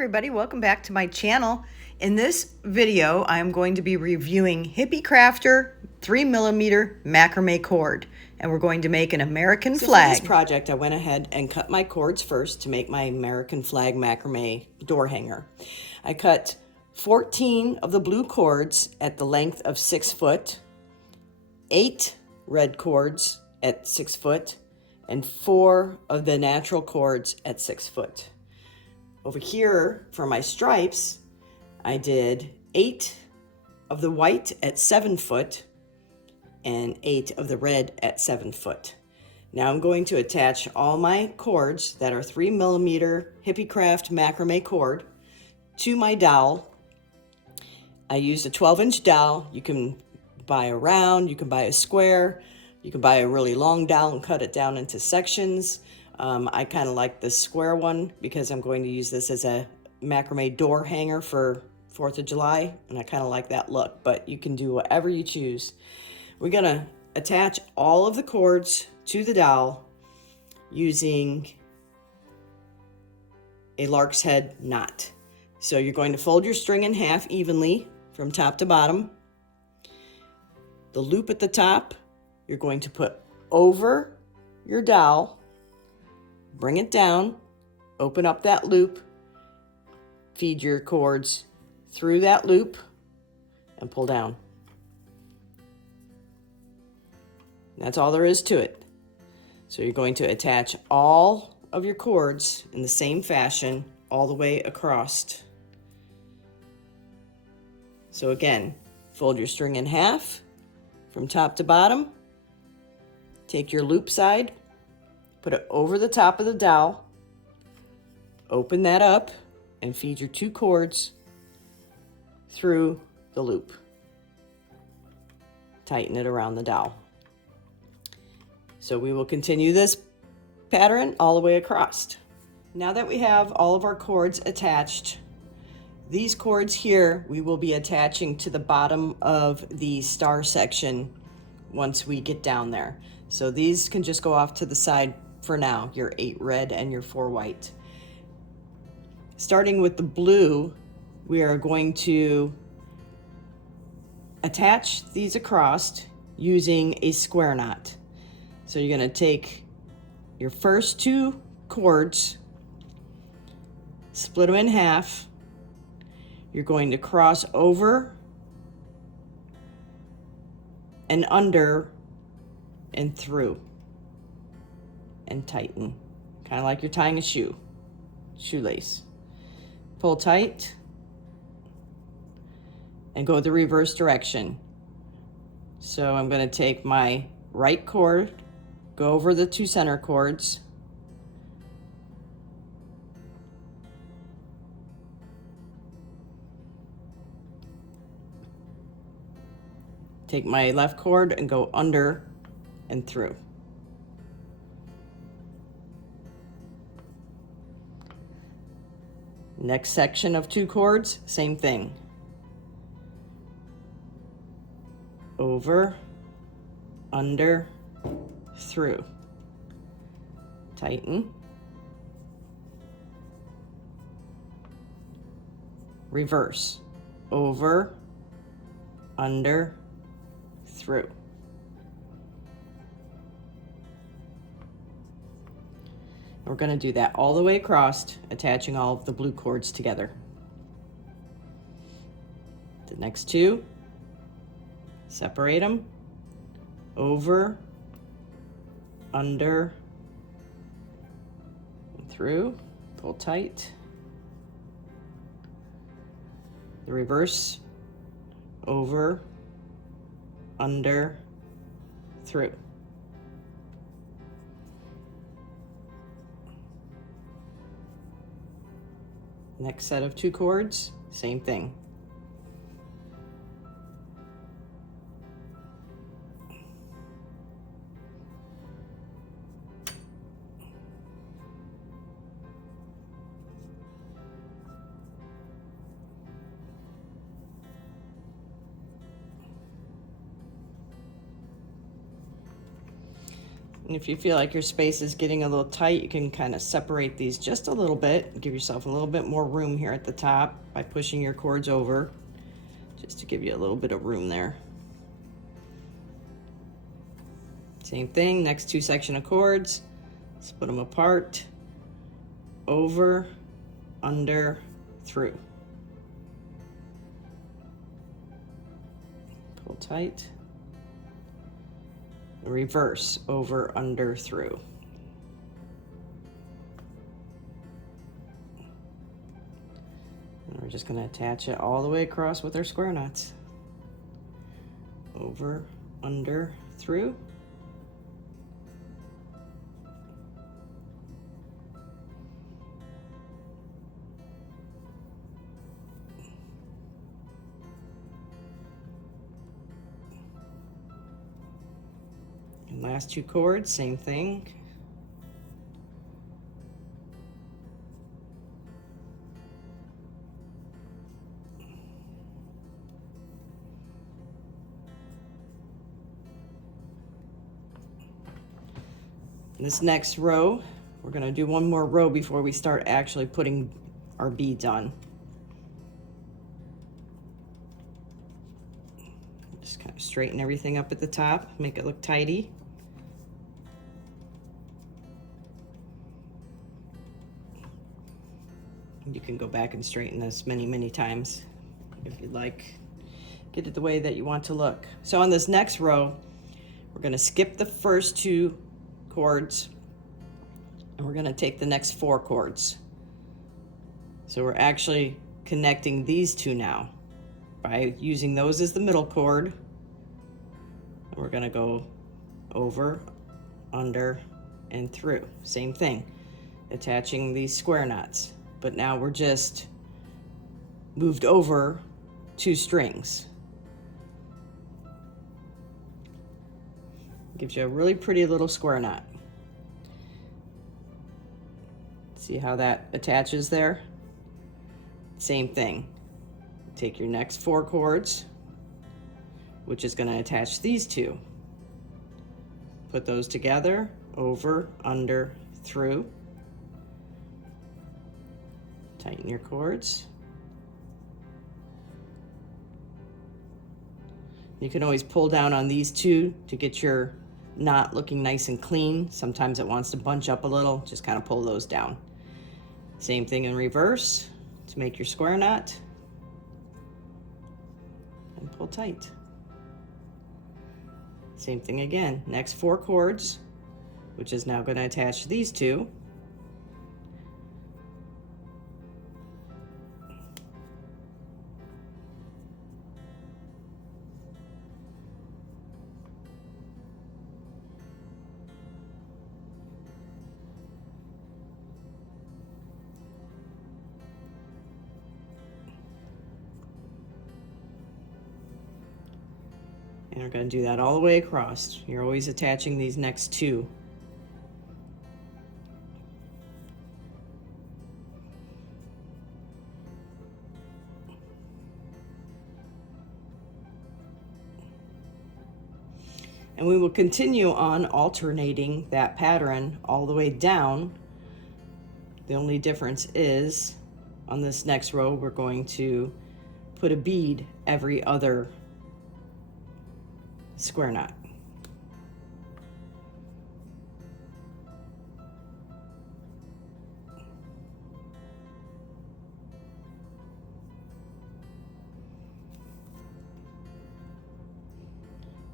everybody, welcome back to my channel. In this video, I'm going to be reviewing Hippie Crafter 3mm macrame cord, and we're going to make an American flag. For this project, I went ahead and cut my cords first to make my American flag macrame door hanger. I cut 14 of the blue cords at the length of 6 foot, 8 red cords at 6 foot, and 4 of the natural cords at 6 foot. Over here, for my stripes, I did 8 of the white at 7 foot and 8 of the red at 7 foot. Now I'm going to attach all my cords that are 3mm Hippie Craft macrame cord to my dowel. I used a 12-inch dowel. You can buy a round, you can buy a square, you can buy a really long dowel and cut it down into sections. I kind of like the square one because I'm going to use this as a macrame door hanger for 4th of July, and I kind of like that look, but you can do whatever you choose. We're going to attach all of the cords to the dowel using a lark's head knot. So you're going to fold your string in half evenly from top to bottom. The loop at the top, you're going to put over your dowel. Bring it down, open up that loop, feed your cords through that loop, and pull down. And that's all there is to it. So you're going to attach all of your cords in the same fashion all the way across. So again, fold your string in half from top to bottom, take your loop side, put it over the top of the dowel, open that up, and feed your 2 cords through the loop. Tighten it around the dowel. So we will continue this pattern all the way across. Now that we have all of our cords attached, these cords here we will be attaching to the bottom of the star section once we get down there. So these can just go off to the side for now, your 8 red and your 4 white. Starting with the blue, we are going to attach these across using a square knot. So you're going to take your first 2 cords, split them in half. You're going to cross over and under and through and tighten, kind of like you're tying a shoelace. Pull tight and go the reverse direction. So I'm going to take my right cord, go over the 2 center cords, take my left cord and go under and through. Next section of 2 cords, same thing. Over, under, through. Tighten. Reverse. Over, under, through. We're going to do that all the way across, attaching all of the blue cords together. The next 2, separate them, over, under, and through, pull tight. The reverse, over, under, through. Next set of 2 cords, same thing. And if you feel like your space is getting a little tight, you can kind of separate these just a little bit. Give yourself a little bit more room here at the top by pushing your cords over, just to give you a little bit of room there. Same thing, next two section of cords, split them apart, over, under, through. Pull tight. Reverse, over, under, through. And we're just going to attach it all the way across with our square knots. Over, under, through. And last two cords, same thing. This next row, we're going to do one more row before we start actually putting our beads on. Just kind of straighten everything up at the top, make it look tidy. You can go back and straighten this many times if you'd like. Get it the way that you want to look. So on this next row, we're going to skip the first two cords and we're going to take the next four cords. So we're actually connecting these two now by using those as the middle cord. And we're going to go over, under, and through. Same thing, attaching these square knots. But now we're just moved over two strings. Gives you a really pretty little square knot. See how that attaches there? Same thing. Take your next four cords, which is going to attach these two. Put those together, over, under, through. Tighten your cords. You can always pull down on these two to get your knot looking nice and clean. Sometimes it wants to bunch up a little, just kind of pull those down. Same thing in reverse to make your square knot. And pull tight. Same thing again, next four cords, which is now going to attach these two. And we're going to do that all the way across. You're always attaching these next two. And we will continue on alternating that pattern all the way down. The only difference is on this next row, we're going to put a bead every other square knot.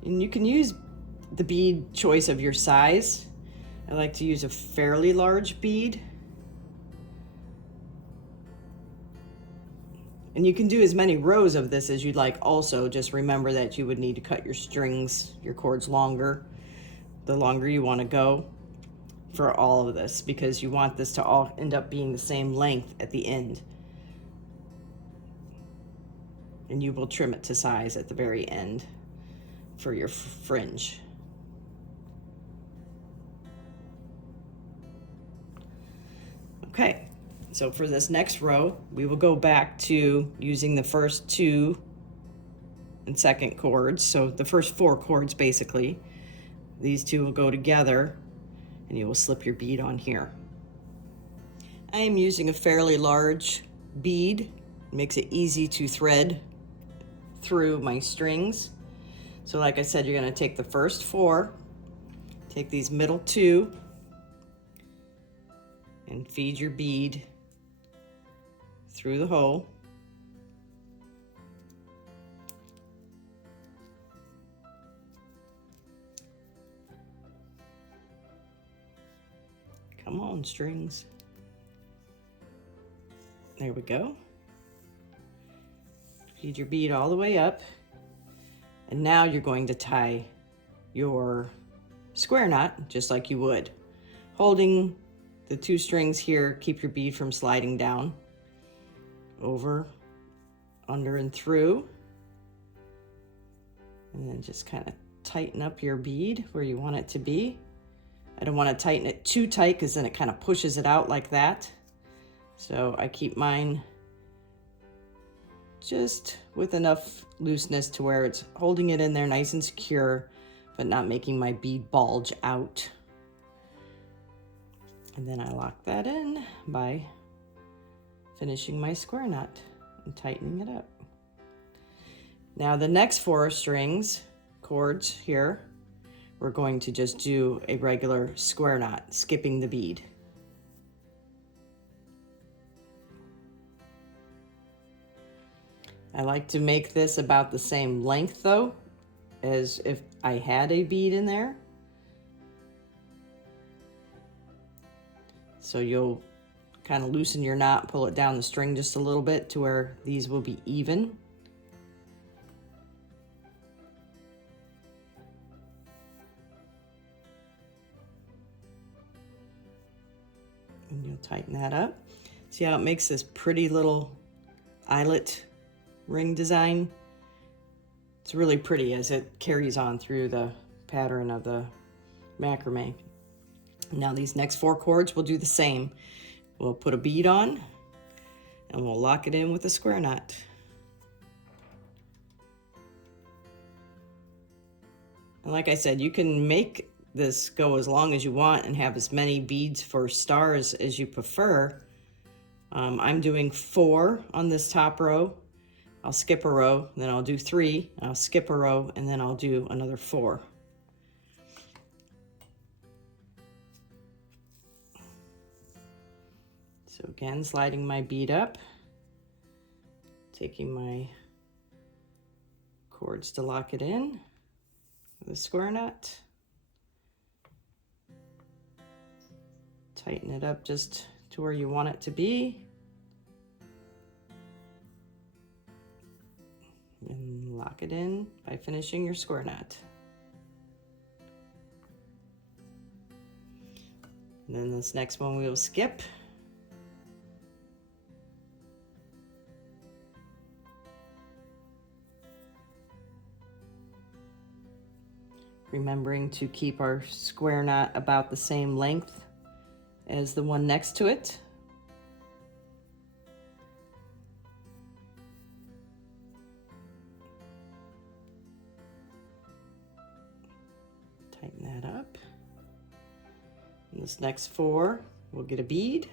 And you can use the bead choice of your size. I like to use a fairly large bead. And you can do as many rows of this as you'd like also. Just remember that you would need to cut your strings, your cords longer, the longer you want to go for all of this, because you want this to all end up being the same length at the end. And you will trim it to size at the very end for your fringe. Okay. So for this next row, we will go back to using the first two and second cords. So the first four cords, basically. These two will go together and you will slip your bead on here. I am using a fairly large bead. It makes it easy to thread through my strings. So like I said, you're going to take the first 4, take these middle 2, and feed your bead through the hole. Come on, strings. There we go. Feed your bead all the way up. And now you're going to tie your square knot just like you would. Holding the 2 strings here, keep your bead from sliding down. Over, under, and through. And then just kind of tighten up your bead where you want it to be. I don't want to tighten it too tight because then it kind of pushes it out like that. So I keep mine just with enough looseness to where it's holding it in there nice and secure, but not making my bead bulge out. And then I lock that in by finishing my square knot and tightening it up. Now the next 4 strings, cords here, we're going to just do a regular square knot, skipping the bead. I like to make this about the same length though, as if I had a bead in there. So you'll kind of loosen your knot, pull it down the string just a little bit to where these will be even. And you'll tighten that up. See how it makes this pretty little eyelet ring design? It's really pretty as it carries on through the pattern of the macrame. Now these next 4 cords will do the same. We'll put a bead on and we'll lock it in with a square knot. And like I said, you can make this go as long as you want and have as many beads for stars as you prefer. I'm doing 4 on this top row. I'll skip a row, then I'll do 3, I'll skip a row, and then I'll do another 4. So again, sliding my bead up, taking my cords to lock it in with a square knot. Tighten it up just to where you want it to be. And lock it in by finishing your square knot. And then this next one we will skip. Remembering to keep our square knot about the same length as the one next to it. Tighten that up. And this next 4, we'll get a bead.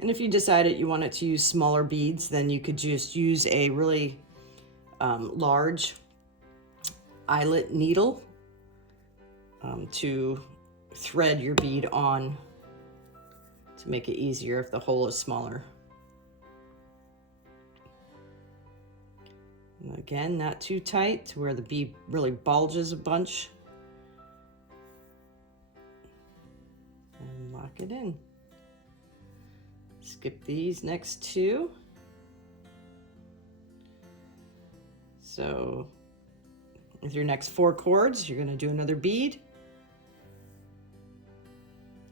And if you decided you wanted to use smaller beads, then you could just use a really large eyelet needle to thread your bead on to make it easier if the hole is smaller. And again, not too tight to where the bead really bulges a bunch. And lock it in. Skip these next 2. So with your next 4 cords, you're going to do another bead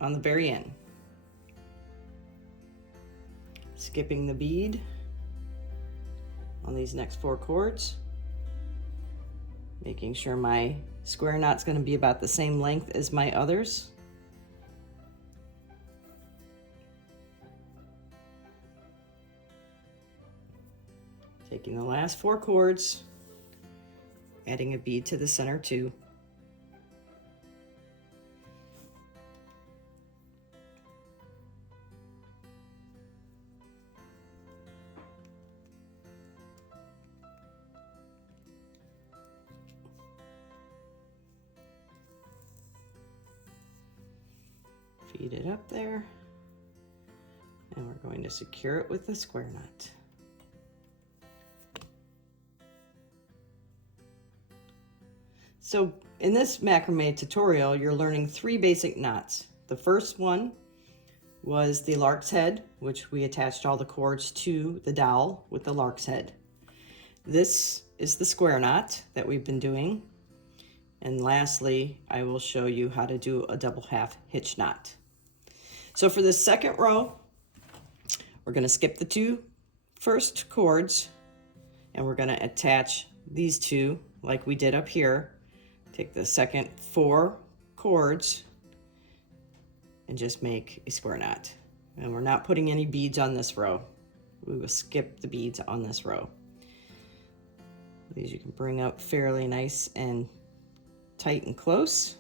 on the very end. Skipping the bead on these next 4 cords, making sure my square knot's going to be about the same length as my others. Taking the last 4 cords, adding a bead to the center too. Feed it up there, and we're going to secure it with the square knot. So in this macrame tutorial, you're learning 3 basic knots. The first one was the lark's head, which we attached all the cords to the dowel with the lark's head. This is the square knot that we've been doing. And lastly, I will show you how to do a double half hitch knot. So for the second row, we're going to skip the 2 first cords, and we're going to attach these 2 like we did up here. Take the second 4 cords and just make a square knot. And we're not putting any beads on this row. We will skip the beads on this row. These you can bring up fairly nice and tight and close.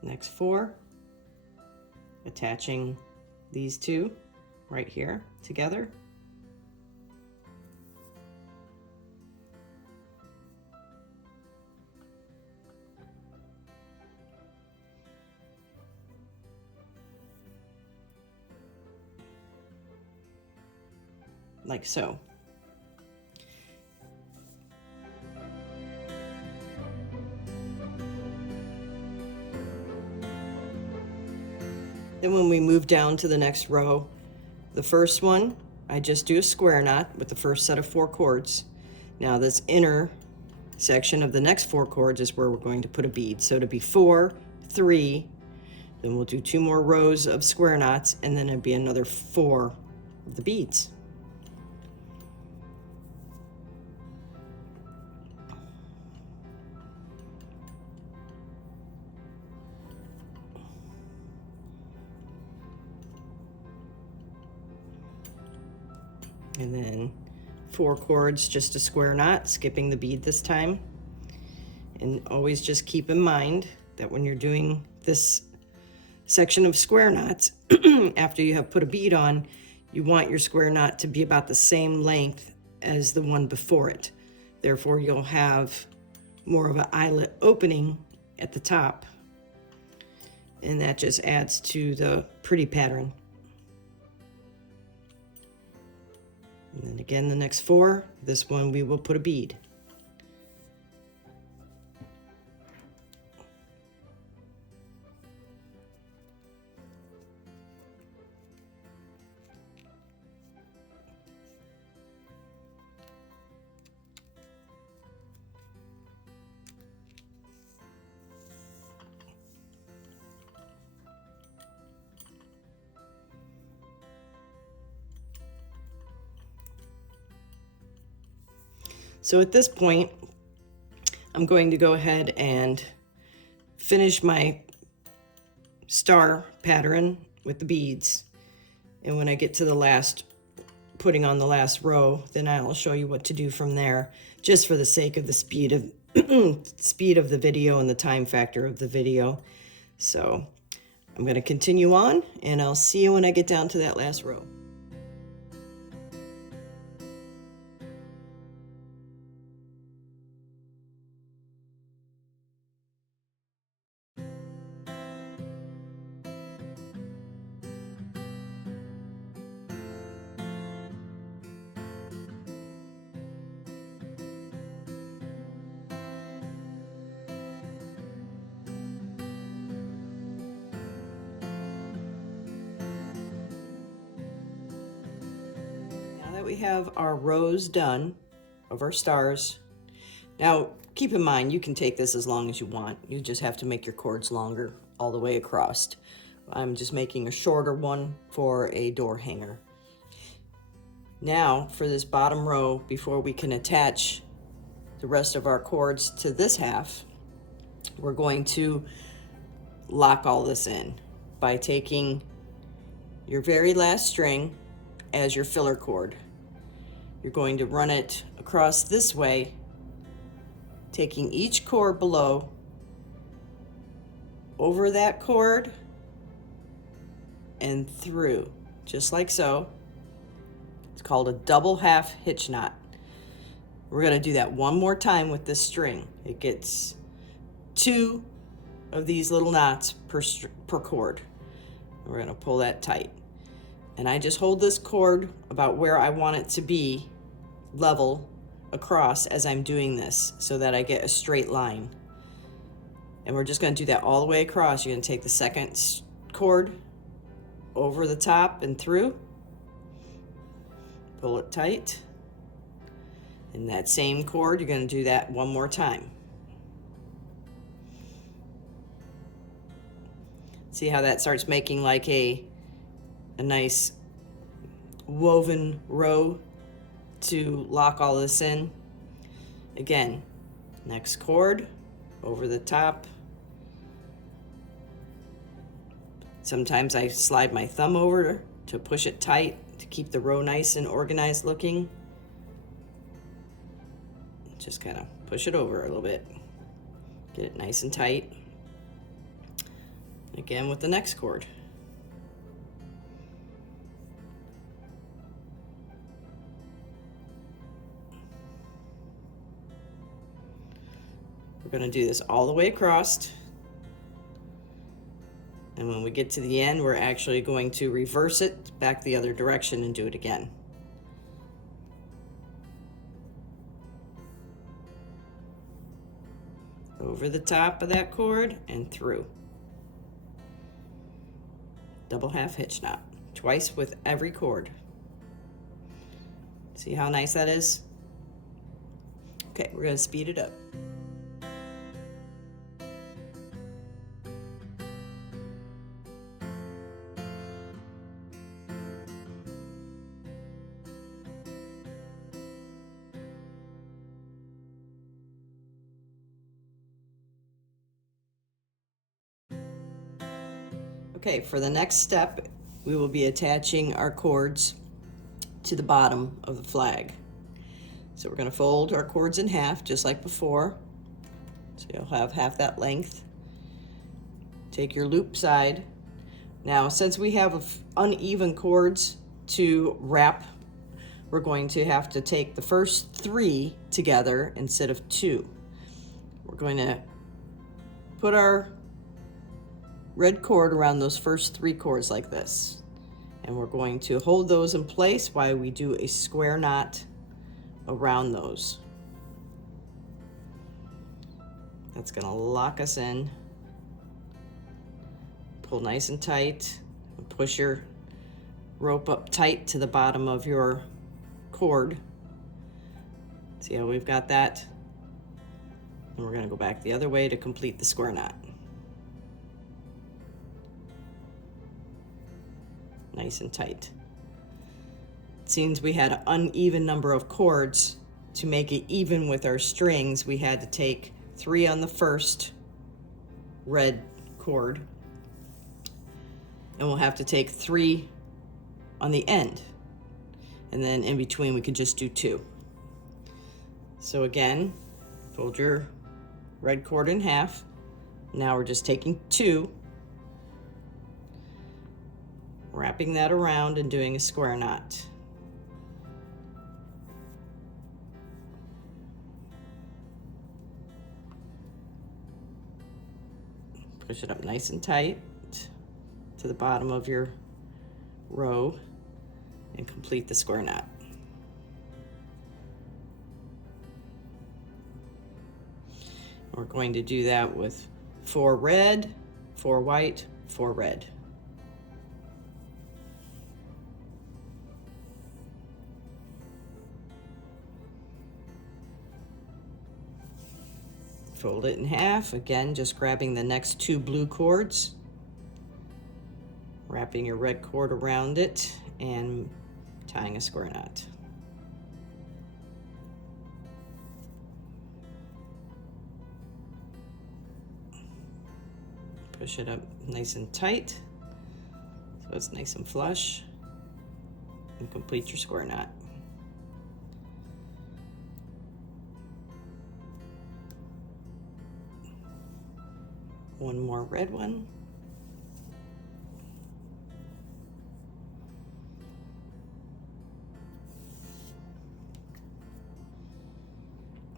Next 4, attaching these 2 right here together. Like so. Then when we move down to the next row, the first one, I just do a square knot with the first set of 4 cords. Now this inner section of the next 4 cords is where we're going to put a bead. So it'll be 4, 3, then we'll do 2 more rows of square knots, and then it'll be another 4 of the beads. And then 4 cords, just a square knot, skipping the bead this time. And always just keep in mind that when you're doing this section of square knots, after you have put a bead on, you want your square knot to be about the same length as the one before it. Therefore, you'll have more of an eyelet opening at the top. And that just adds to the pretty pattern. And then again, the next 4, this one we will put a bead. So at this point, I'm going to go ahead and finish my star pattern with the beads. And when I get to the last, putting on the last row, then I'll show you what to do from there, just for the sake of the speed of the video and the time factor of the video. So I'm going to continue on, and I'll see you when I get down to that last row. We have our rows done of our stars. Now Keep in mind, you can take this as long as you want. You just have to make your cords longer all the way across. I'm just making a shorter one for a door hanger. Now for this bottom row, before we can attach the rest of our cords to this half, we're going to lock all this in by taking your very last string as your filler cord. You're going to run it across this way, taking each cord below, over that cord, and through, just like so. It's called a double half hitch knot. We're going to do that one more time with this string. It gets 2 of these little knots per cord. We're going to pull that tight. And I just hold this cord about where I want it to be level across as I'm doing this so that I get a straight line. And we're just going to do that all the way across. You're going to take the second cord over the top and through, pull it tight, and that same cord, you're going to do that one more time. See how that starts making like a nice woven row to lock all this in. Again, next cord over the top. Sometimes I slide my thumb over to push it tight to keep the row nice and organized looking. Just kind of push it over a little bit. Get it nice and tight. Again with the next cord. We're going to do this all the way across. And when we get to the end, we're actually going to reverse it back the other direction and do it again. Over the top of that cord and through. Double half hitch knot, twice with every cord. See how nice that is? Okay, we're going to speed it up. Okay, for the next step, we will be attaching our cords to the bottom of the flag. So we're going to fold our cords in half, just like before. So you'll have half that length. Take your loop side. Now, since we have uneven cords to wrap, we're going to have to take the first 3 together instead of 2. We're going to put our red cord around those first 3 cords like this. And we're going to hold those in place while we do a square knot around those. That's going to lock us in. Pull nice and tight. And push your rope up tight to the bottom of your cord. See how we've got that? And we're going to go back the other way to complete the square knot. Nice and tight. It seems we had an uneven number of cords. To make it even with our strings, we had to take 3 on the first red cord, and we'll have to take 3 on the end, and then in between we could just do 2. So again, fold your red cord in half. Now we're just taking 2, wrapping that around and doing a square knot. Push it up nice and tight to the bottom of your row and complete the square knot. We're going to do that with 4 red, 4 white, 4 red. Fold it in half, again, just grabbing the next 2 blue cords, wrapping your red cord around it, and tying a square knot. Push it up nice and tight so it's nice and flush, and complete your square knot. One more red one.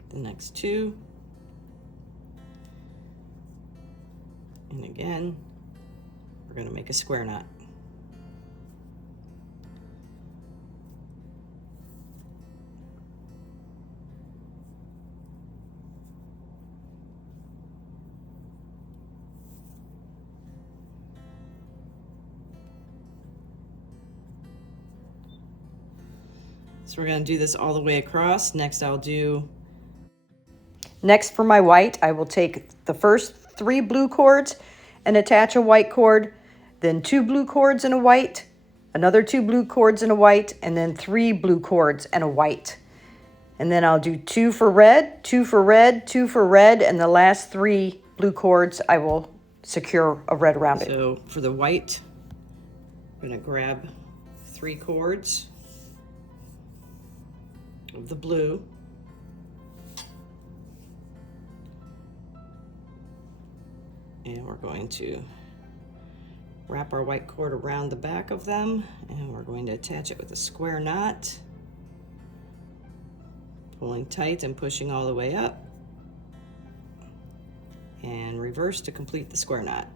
The next 2. And again, we're going to make a square knot. So we're going to do this all the way across. Next for my white, I will take the first 3 blue cords and attach a white cord, then 2 blue cords and a white, another 2 blue cords and a white, and then 3 blue cords and a white. And then I'll do 2 for red, 2 for red, 2 for red, and the last 3 blue cords I will secure a red around it. So for the white, I'm going to grab 3 cords of the blue, and we're going to wrap our white cord around the back of them, and we're going to attach it with a square knot, pulling tight and pushing all the way up, and reverse to complete the square knot.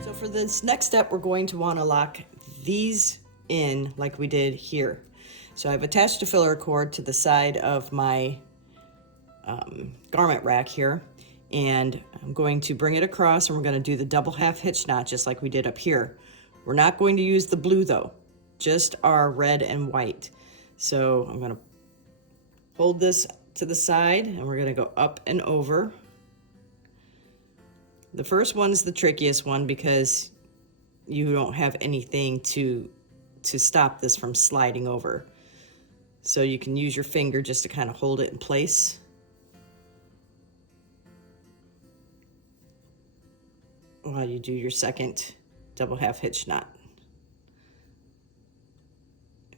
So for this next step, we're going to want to lock these in like we did here. So I've attached a filler cord to the side of my garment rack here, and I'm going to bring it across, and we're going to do the double half hitch knot just like we did up here. We're not going to use the blue though, just our red and white. So I'm going to hold this to the side, and we're going to go up and over. The first one's the trickiest one because you don't have anything to stop this from sliding over. So you can use your finger just to kind of hold it in place. While you do your second double half hitch knot.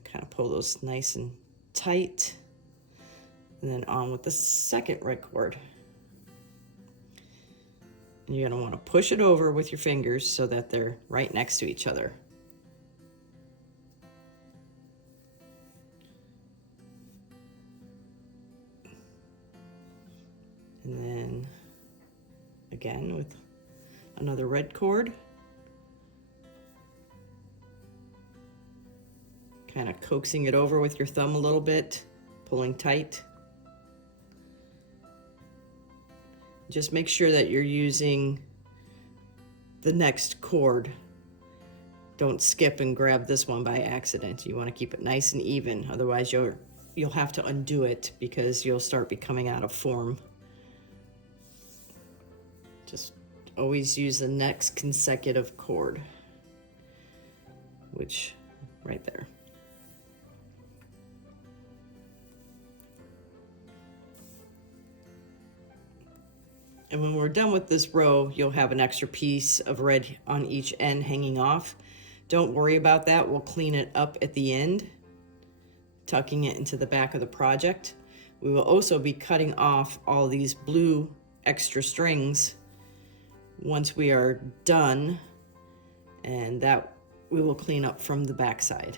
Kind of pull those nice and tight. And then on with the second red cord. You're going to want to push it over with your fingers so that they're right next to each other. And then again with another red cord. Kind of coaxing it over with your thumb a little bit, pulling tight. Just make sure that you're using the next cord Don't skip and grab this one by accident. You want to keep it nice and even, otherwise you'll have to undo it because you'll start becoming out of form. Just always use the next consecutive cord, which right there. And when we're done with this row, you'll have an extra piece of red on each end hanging off. Don't worry about that. We'll clean it up at the end, tucking it into the back of the project. We will also be cutting off all these blue extra strings once we are done, and that we will clean up from the back side.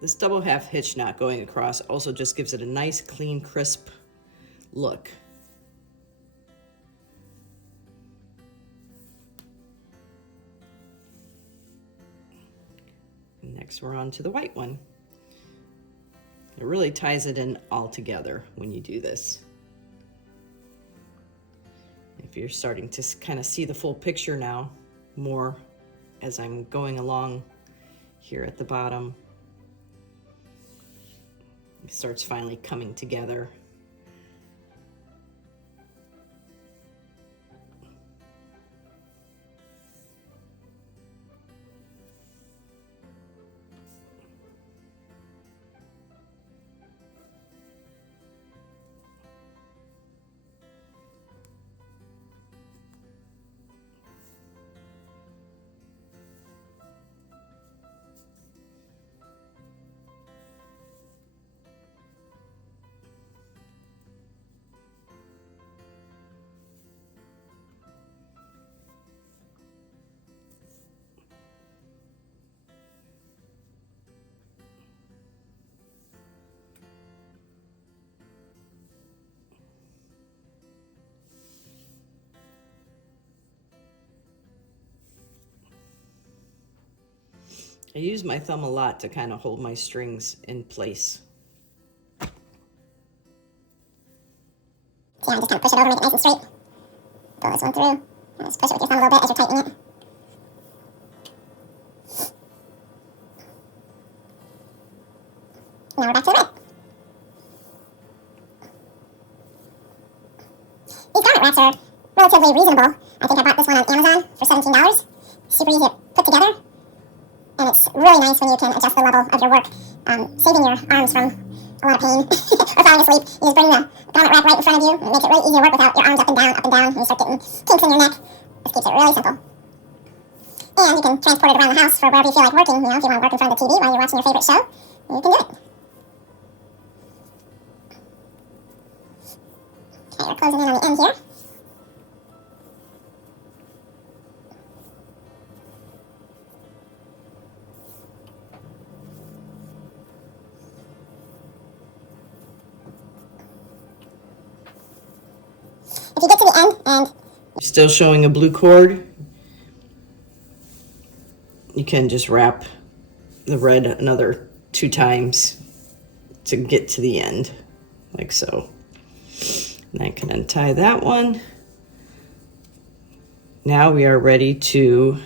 This double half hitch knot going across also just gives it a nice, clean, crisp look. Next, we're on to the white one. It really ties it in all together when you do this. If you're starting to kind of see the full picture now, more as I'm going along here at the bottom, it starts finally coming together. I use my thumb a lot to kind of hold my strings in place. Yeah, just kind of push it over, make it nice and straight. Pull this one through. And just push it with your thumb a little bit as you're tightening it. Now we're back to the red. These garment wraps are relatively reasonable. I think I bought this one on Amazon for $17. Super easy to put together. And it's really nice when you can adjust the level of your work, saving your arms from a lot of pain or falling asleep. You just bring the garment wrap right in front of you, and it makes it really easy to work without your arms up and down, and you start getting kinks in your neck. This keeps it really simple. And you can transport it around the house for wherever you feel like working. You know, if you want to work in front of the TV while you're watching your favorite show, you can do it. Okay, we're closing in on the end here. If you get to the end and Still showing a blue cord, you can just wrap the red another 2 times to get to the end, like so. And I can untie that one. Now we are ready to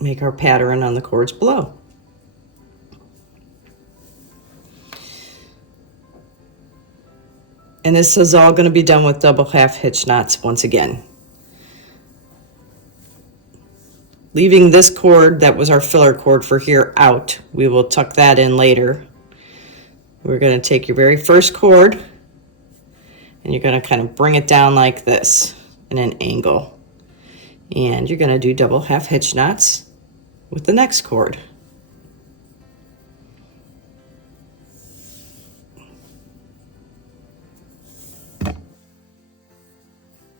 make our pattern on the cords below. And this is all going to be done with double half hitch knots once again. Leaving this cord that was our filler cord for here out, we will tuck that in later. We're going to take your very first cord and you're going to kind of bring it down like this in an angle. And you're going to do double half hitch knots with the next cord.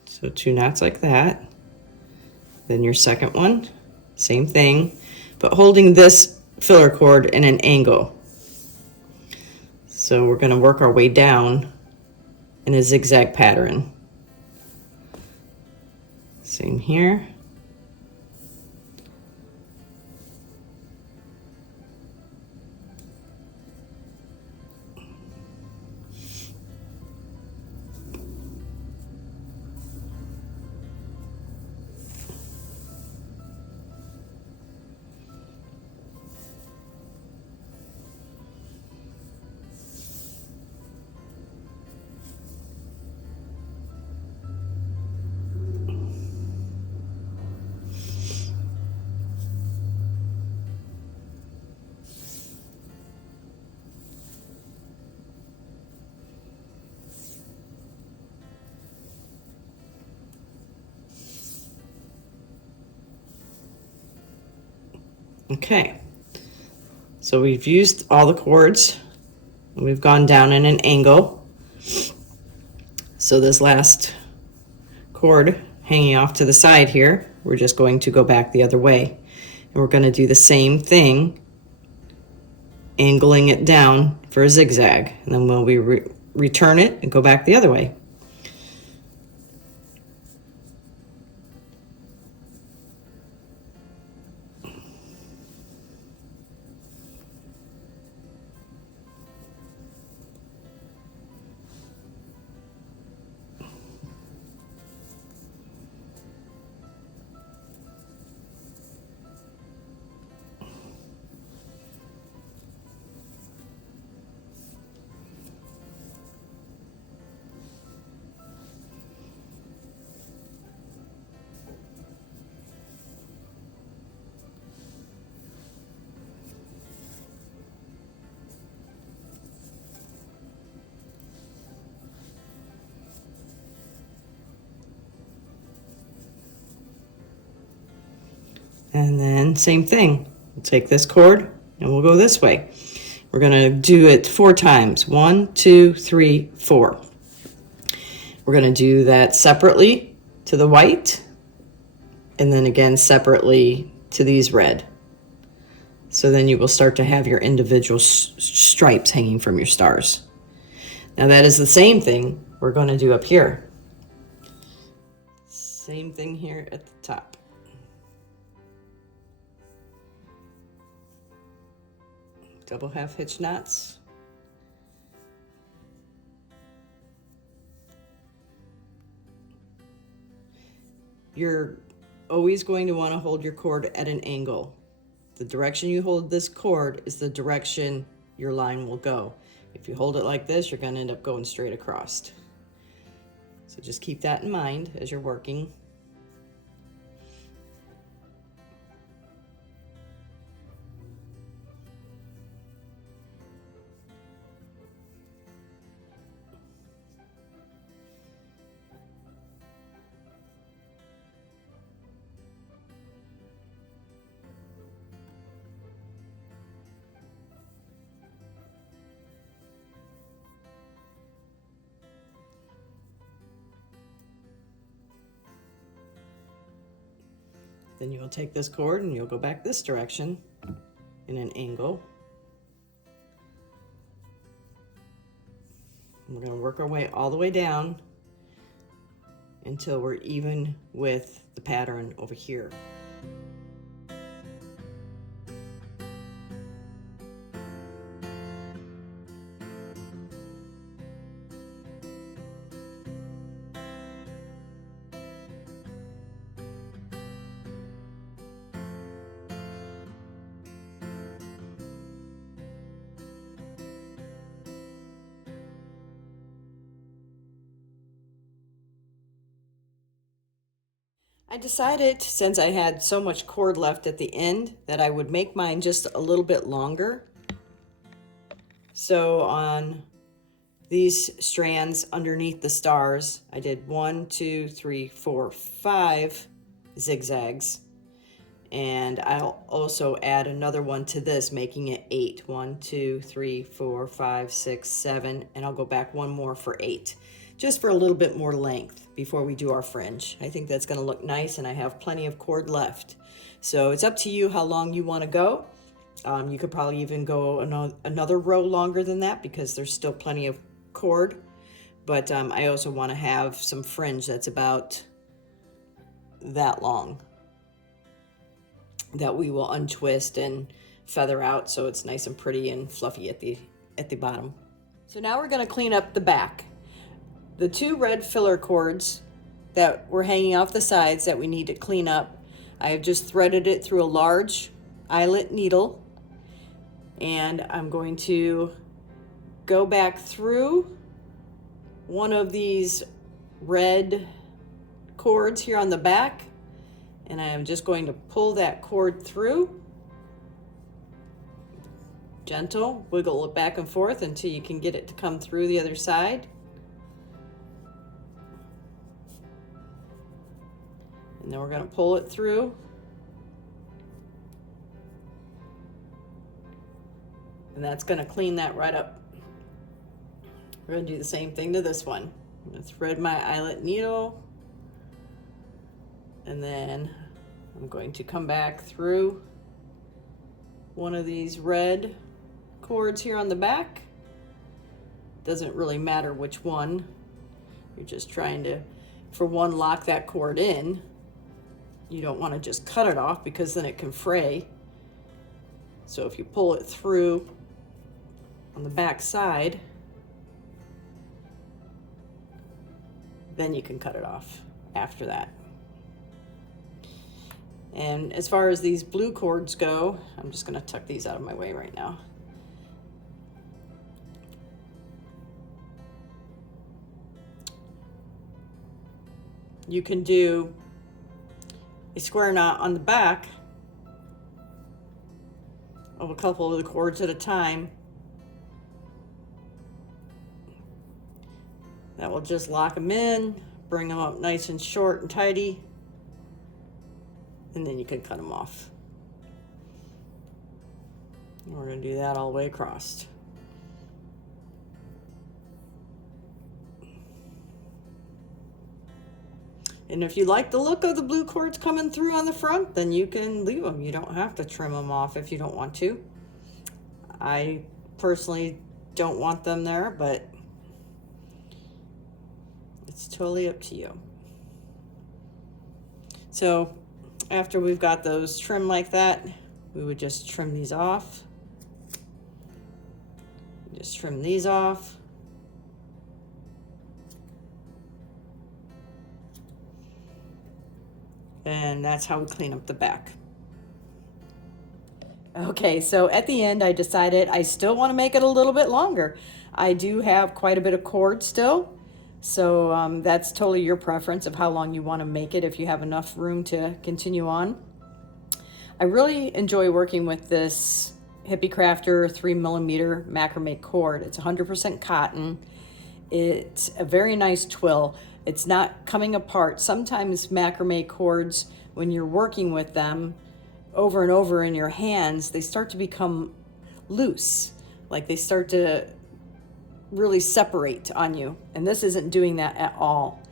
So 2 knots like that. Then your second one, same thing, but holding this filler cord in an angle. So we're going to work our way down in a zigzag pattern. Same here. Okay, so we've used all the cords and we've gone down in an angle. So this last cord hanging off to the side here, we're just going to go back the other way. And we're going to do the same thing, angling it down for a zigzag. And then we'll return it and go back the other way. And then same thing, we'll take this cord and we'll go this way. We're gonna do it 4 times. 1, 2, 3, 4. We're gonna do that separately to the white, and then again separately to these red. So then you will start to have your individual stripes hanging from your stars. Now that is the same thing we're gonna do up here. Same thing here at the top. Double half hitch knots. You're always going to want to hold your cord at an angle. The direction you hold this cord is the direction your line will go. If you hold it like this, you're going to end up going straight across. So just keep that in mind as you're working. Then you will take this cord and you'll go back this direction in an angle. We're going to work our way all the way down until we're even with the pattern over here. I decided, since I had so much cord left at the end, that I would make mine just a little bit longer. So on these strands underneath the stars, I did 1, 2, 3, 4, 5 zigzags. And I'll also add another one to this, making it 8. 1, 2, 3, 4, 5, 6, 7, and I'll go back one more for 8. Just for a little bit more length before we do our fringe. I think that's going to look nice, and I have plenty of cord left. So it's up to you how long you want to go. You could probably even go another row longer than that because there's still plenty of cord. But I also want to have some fringe that's about that long that we will untwist and feather out so it's nice and pretty and fluffy at the bottom. So now we're going to clean up the back. The 2 red filler cords that were hanging off the sides that we need to clean up, I have just threaded it through a large eyelet needle, and I'm going to go back through one of these red cords here on the back, and I am just going to pull that cord through. Gentle, wiggle it back and forth until you can get it to come through the other side. And then we're going to pull it through. And that's going to clean that right up. We're going to do the same thing to this one. I'm going to thread my eyelet needle, and then I'm going to come back through one of these red cords here on the back. Doesn't really matter which one. You're just trying to, for one, lock that cord in. You don't want to just cut it off because then it can fray. So if you pull it through on the back side, then you can cut it off after that. And as far as these blue cords go, I'm just going to tuck these out of my way right now. You can do a square knot on the back of a couple of the cords at a time. That will just lock them in, bring them up nice and short and tidy, and then you can cut them off. And we're going to do that all the way across. And if you like the look of the blue cords coming through on the front, then you can leave them. You don't have to trim them off if you don't want to. I personally don't want them there, but it's totally up to you. So after we've got those trimmed like that, we would just trim these off. Just trim these off. And that's how we clean up the back. Okay, so at the end I decided I still want to make it a little bit longer. I do have quite a bit of cord still, so that's totally your preference of how long you want to make it if you have enough room to continue on. I really enjoy working with this Hippie Crafter 3mm macrame cord. It's 100% cotton. It's a very nice twill. It's not coming apart. Sometimes macrame cords, when you're working with them over and over in your hands, they start to become loose. Like they start to really separate on you. And this isn't doing that at all.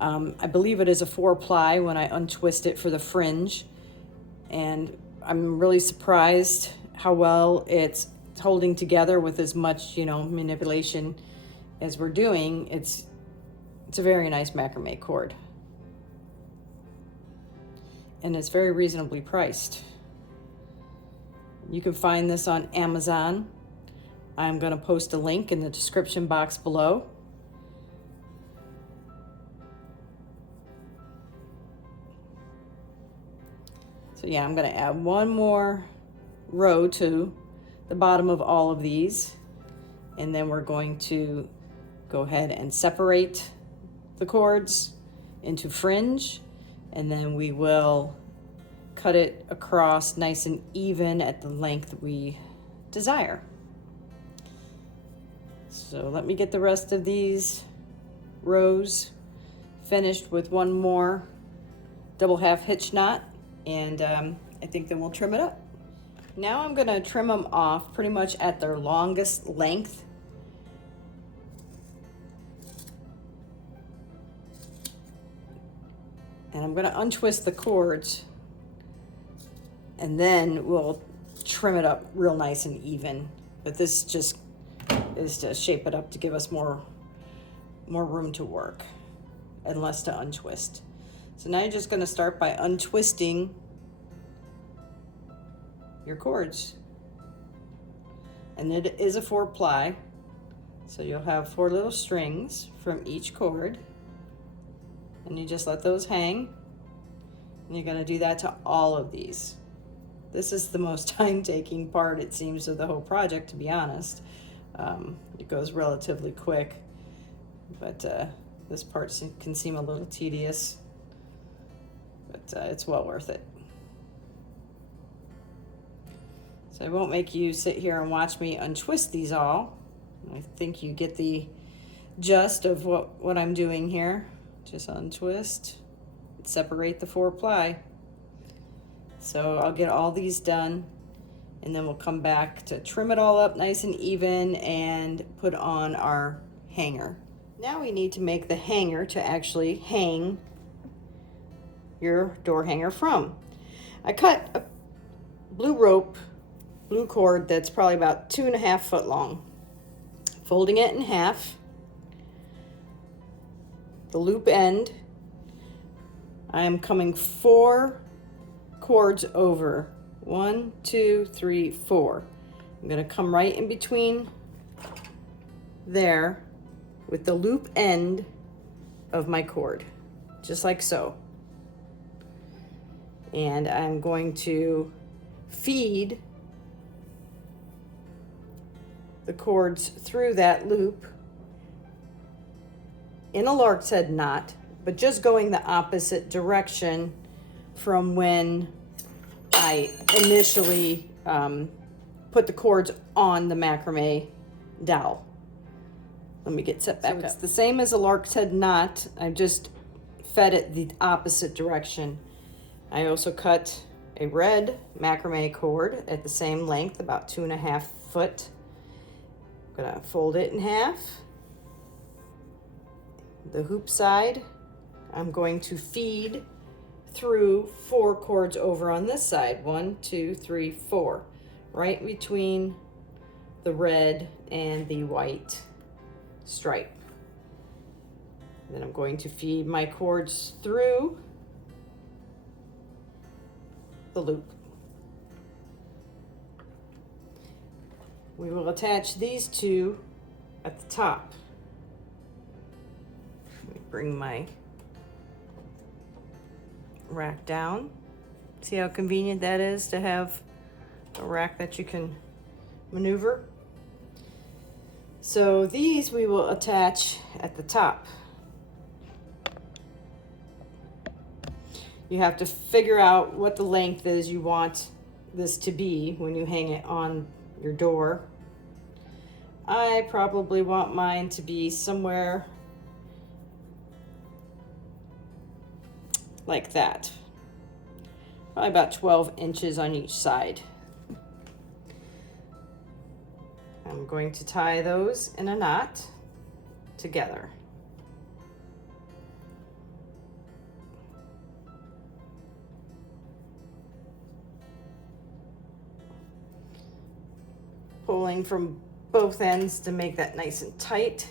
I believe it is a 4-ply when I untwist it for the fringe. And I'm really surprised how well it's holding together with as much, manipulation as we're doing. It's a very nice macrame cord. And it's very reasonably priced. You can find this on Amazon. I'm going to post a link in the description box below. So yeah, I'm going to add one more row to the bottom of all of these. And then we're going to go ahead and separate the cords into fringe, and then we will cut it across nice and even at the length we desire. So let me get the rest of these rows finished with one more double half hitch knot, and I think then we'll trim it up. Now I'm going to trim them off pretty much at their longest length. And I'm going to untwist the cords, and then we'll trim it up real nice and even. But this just is to shape it up to give us more room to work and less to untwist. So now you're just going to start by untwisting your cords. And it is a 4-ply, so you'll have 4 little strings from each cord. And you just let those hang. And you're going to do that to all of these. This is the most time-taking part, it seems, of the whole project, to be honest. It goes relatively quick, but this part can seem a little tedious, but it's well worth it. So I won't make you sit here and watch me untwist these all. I think you get the gist of what I'm doing here. Just untwist, separate the 4-ply. So I'll get all these done, and then we'll come back to trim it all up nice and even and put on our hanger. Now we need to make the hanger to actually hang your door hanger from. I cut a blue cord that's probably about 2.5 foot long. Folding it in half, the loop end, I am coming 4 cords over. 1, 2, 3, 4. I'm going to come right in between there with the loop end of my cord, just like so. And I'm going to feed the cords through that loop in a lark's head knot, but just going the opposite direction from when I initially put the cords on the macrame dowel. Let me get set back up. It's the same as a lark's head knot. I just fed it the opposite direction. I also cut a red macrame cord at the same length, about 2.5 foot. I'm gonna fold it in half. The hoop side, I'm going to feed through 4 cords over on this side. 1, 2, 3, 4, right between the red and the white stripe. Then I'm going to feed my cords through the loop. We will attach these two at the top. Let me bring my rack down. See how convenient that is to have a rack that you can maneuver? So these we will attach at the top. You have to figure out what the length is you want this to be when you hang it on your door. I probably want mine to be somewhere like that. Probably about 12 inches on each side. I'm going to tie those in a knot together. Pulling from both ends to make that nice and tight.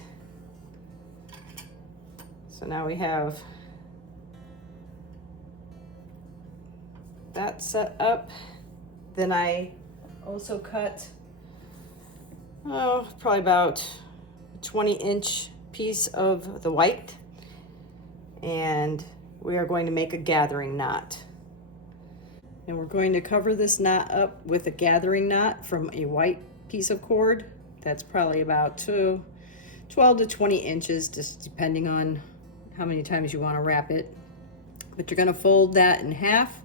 So now we have that set up. Then I also cut probably about a 20-inch piece of the white, and we are going to make a gathering knot. And we're going to cover this knot up with a gathering knot from a white piece of cord. That's probably about 12 to 20 inches, just depending on how many times you want to wrap it. But you're going to fold that in half,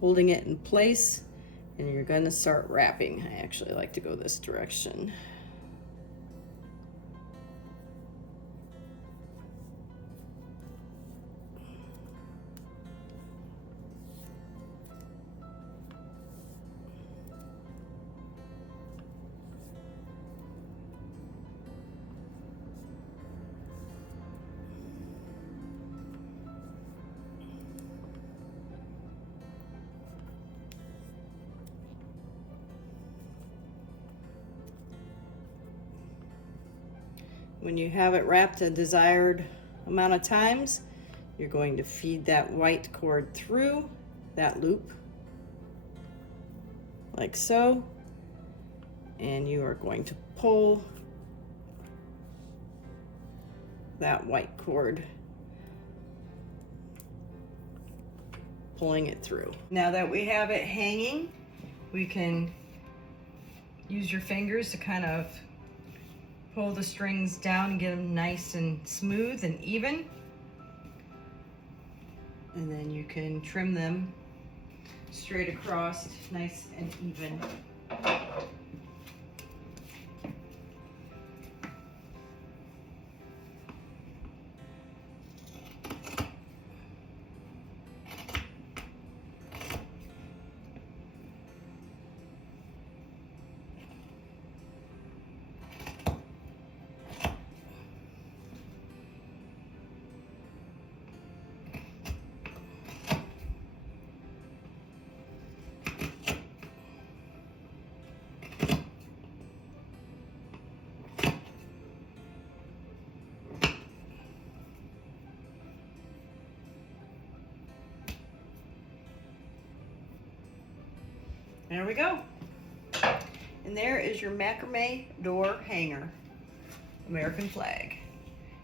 holding it in place, and you're going to start wrapping. I actually like to go this direction. When you have it wrapped a desired amount of times, you're going to feed that white cord through that loop, like so, and you are going to pull that white cord, pulling it through. Now that we have it hanging, we can use your fingers to kind of pull the strings down and get them nice and smooth and even. And then you can trim them straight across, nice and even. there we go. And there is your macrame door hanger, American flag,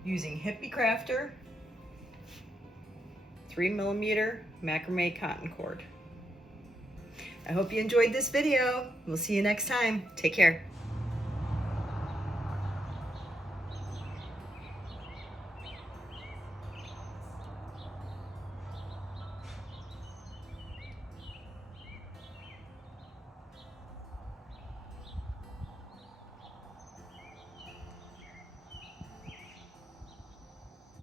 using Hippie Crafter 3mm macrame cotton cord. I hope you enjoyed this video. We'll see you next time. Take care.